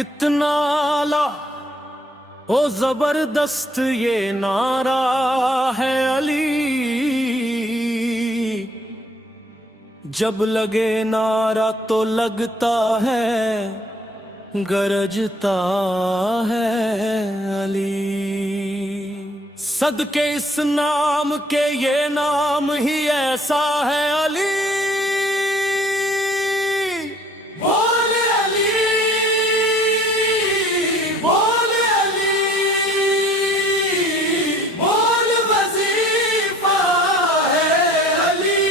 कितना आला ओ जबरदस्त ये नारा है अली। जब लगे नारा तो लगता है गरजता है अली। सदके इस नाम के ये नाम ही ऐसा है अली। बोल अली, बोल अली, बोल वजीफा है अली।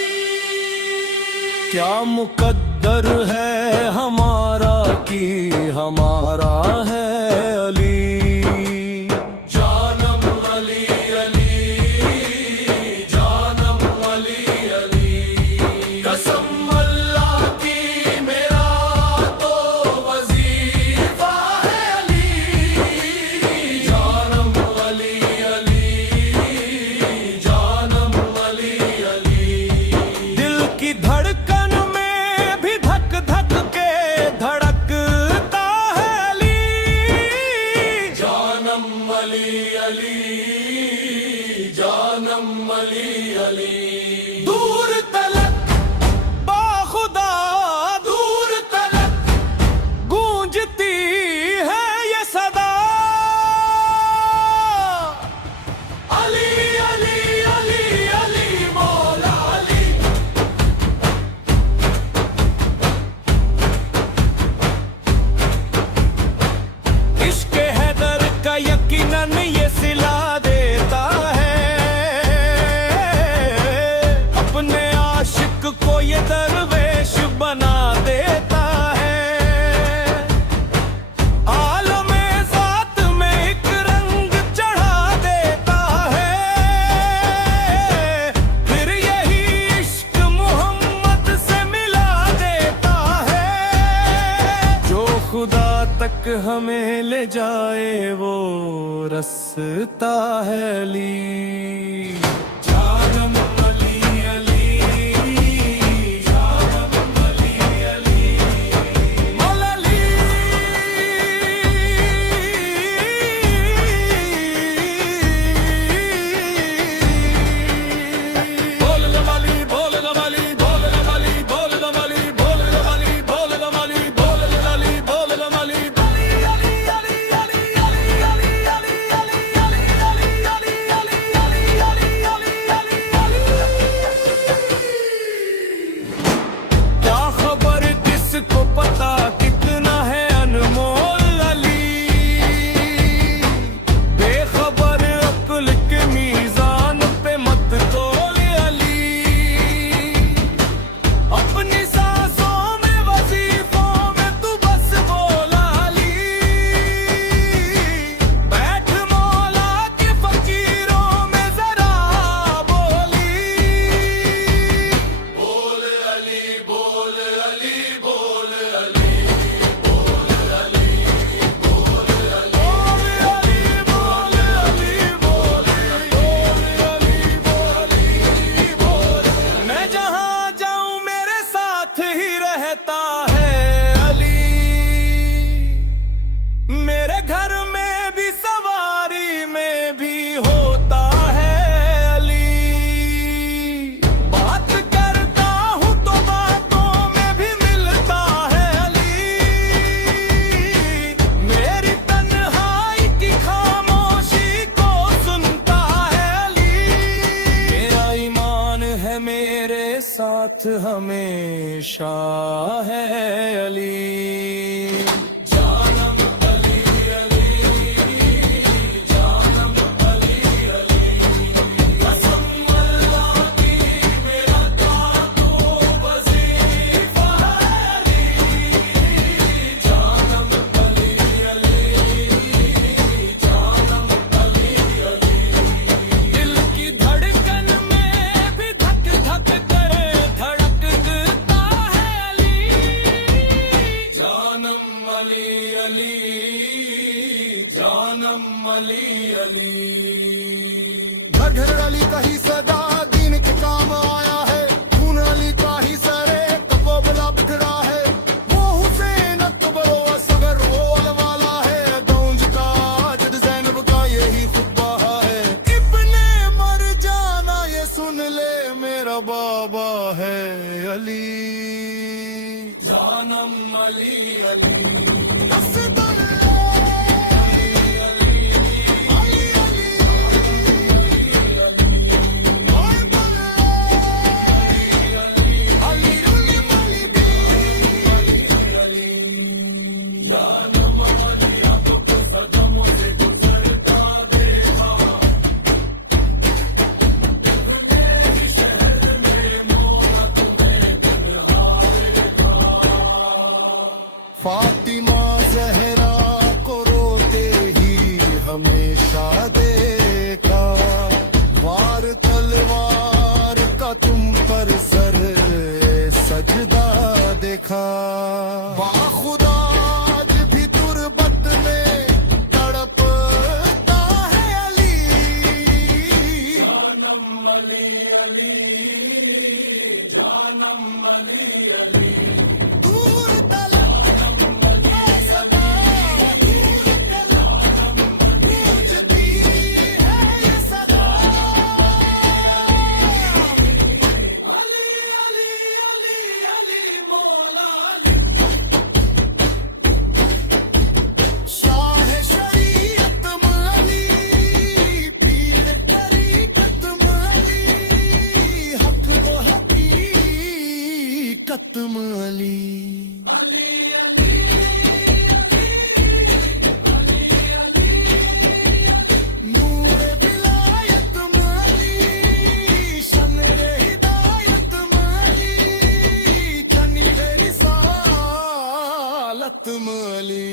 क्या मुकद्दर है हमारा कि हमारा है अली। जानम अली अली, जानम अली अली। कसम अल्लाह की मेरा तो वजीफा है अली। जानम अली अली, जानम अली अली। दिल की धड़कन में भी धक धक के धड़कता है अली। जानम अली अली, जानम अली अली। दूर तलक बाखुदा, दूर तलक गूंजती है ये सदा। अली अली अली अली, मौला अली। इश्क हैदर का यकीनन ये सिला देता है। अपने आशिक को ये दरवेश बना देता है। आलमे ज़ात में एक रंग चढ़ा देता है। फिर यही इश्क मोहम्मद से मिला देता है। जो खुदा तक हमें ले जाए वो रास्ता है अली। जानम अली अली, जानम अली अली। मौला अली, बोल गवाली, बोल गवाली, बोल गवाली, बोल गवाली, बोल गवाली, बोल गवाली, बोल गवाली, बोल गवाली। क्या खबर किसको पता कितना है अनमोल अली। बेखबर अक्ल के मीजान पे मत तोल अली। अपनी सांसों में वजीफों में तू बस बोला अली। बैठ मौला के फकीरों में जरा बोली। बोल अली, बोल अली, बोल अली, बोल अली, बोल अली, बोल अली, बोल अली, बोल अली, बोल। मैं जहां जाऊं मेरे साथ ही रहता है अली। मेरे घर में भी सवारी में भी होता है अली। बात करता हूँ तो बातों में भी मिलता है अली। मेरी तन्हाई की खामोशी को सुनता है अली। मेरा ईमान है मेरे साथ हमेशा है अली। जानम अली अली, जानम अली अली। कसम अल्लाह की मेरा तो वजीफा है अली। जानम अली अली, जानम अली अली। दिल की धड़कन में भी धक धक करे धड़कता है अली। जानम अली अली, जानम अली अली। घर घर अली का ही सदा दीन के काम आया है। खून अली का ही सरे तपोबला बिखरा है। वो हुसैन अकबर व सगर वो अलवा है अली। जानम अली अली फातिमा जहरा को रोते ही हमेशा देखा, वार तलवार का तुम पर सर सजदा देखा। बाखुदा आज भी तुरबत में तड़पता है अली। जानम अली अली जानम अली अली दूर कत्म अली। नूर विलायत अली, शमर हिदायत अली, जनीर रिसालत अली।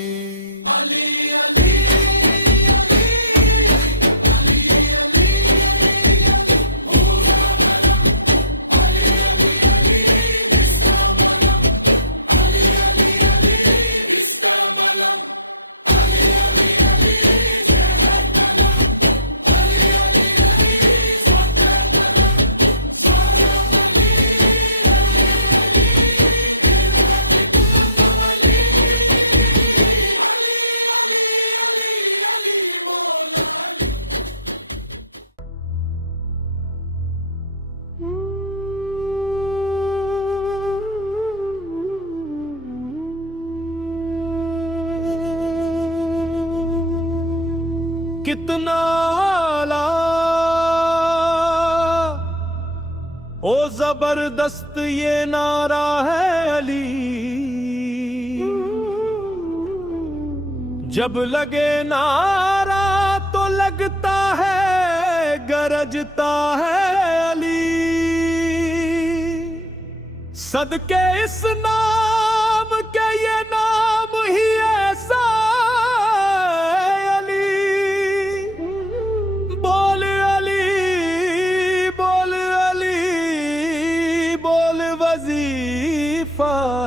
कितना आला ओ जबरदस्त ये नारा है अली। जब लगे नारा तो लगता है गरजता है अली। सदके इस नाम के ये नाम ही ऐसा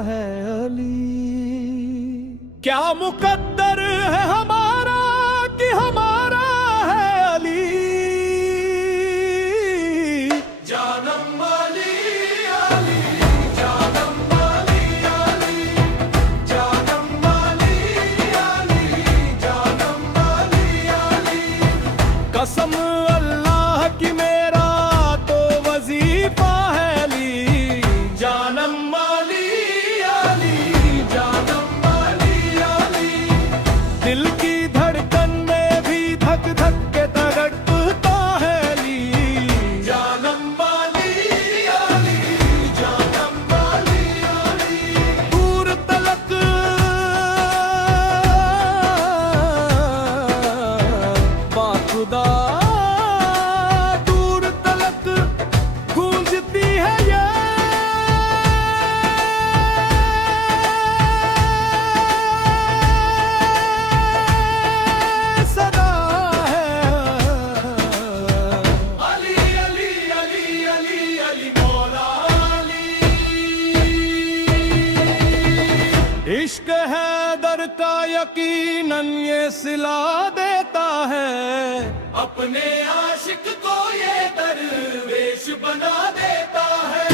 है अली। क्या मुकद्दर है हमारा कि हमारा है अली। जानम अली अली जानम अली अली जानम अली अली जानम अली अली। कसम अल्लाह की मेरा तो वजीफा है अली। जानम दिल की धड़कन में भी धक धक के तड़पता है अली। जानम अली अली जानम अली अली। दूर तलक बाखुदा दूर तलक गूंजती है ये इश्क हैदर का यकीनन ये सिला देता है। अपने आशिक को ये दरवेश बना देता है।